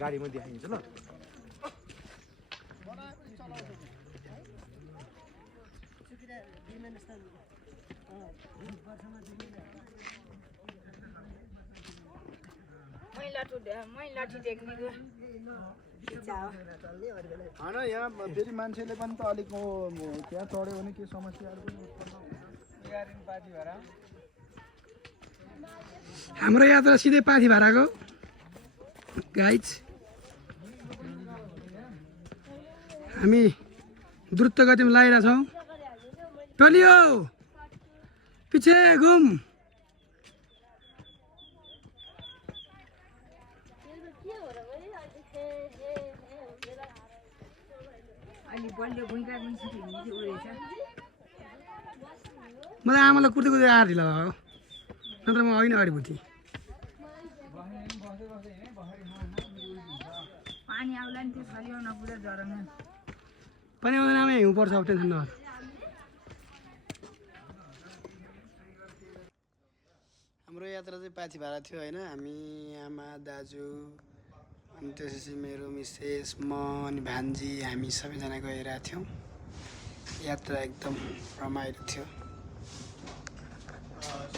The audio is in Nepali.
गाडीमा देखाइन्छ ल। होइन यहाँ फेरि मान्छेले पनि त अलिक त्यहाँ चढ्यो भने के समस्याहरू पनि उत्पन्न हुन्छ। हाम्रो यात्रा सिधै पाथी भाडाको गाइज। हामी द्रुत गतिमा लागिरहेछौँ। टोलियो पछि घुम। मलाई आमालाई कुर्दै कुर्दै आएर ढिलो भयो नत्र म अघि नै अगाडि पुग्थेँ। पानी आउँदैन आमा हिउँ पर्छ अब टेन्सन नगर। हाम्रो यात्रा चाहिँ पाथी भाडा थियो होइन। हामी आमा दाजु अनि त्यसपछि मेरो मिसेस म अनि भान्जी हामी सबैजना गइरहेको थियौँ। यात्रा एकदम रमाइलो थियो।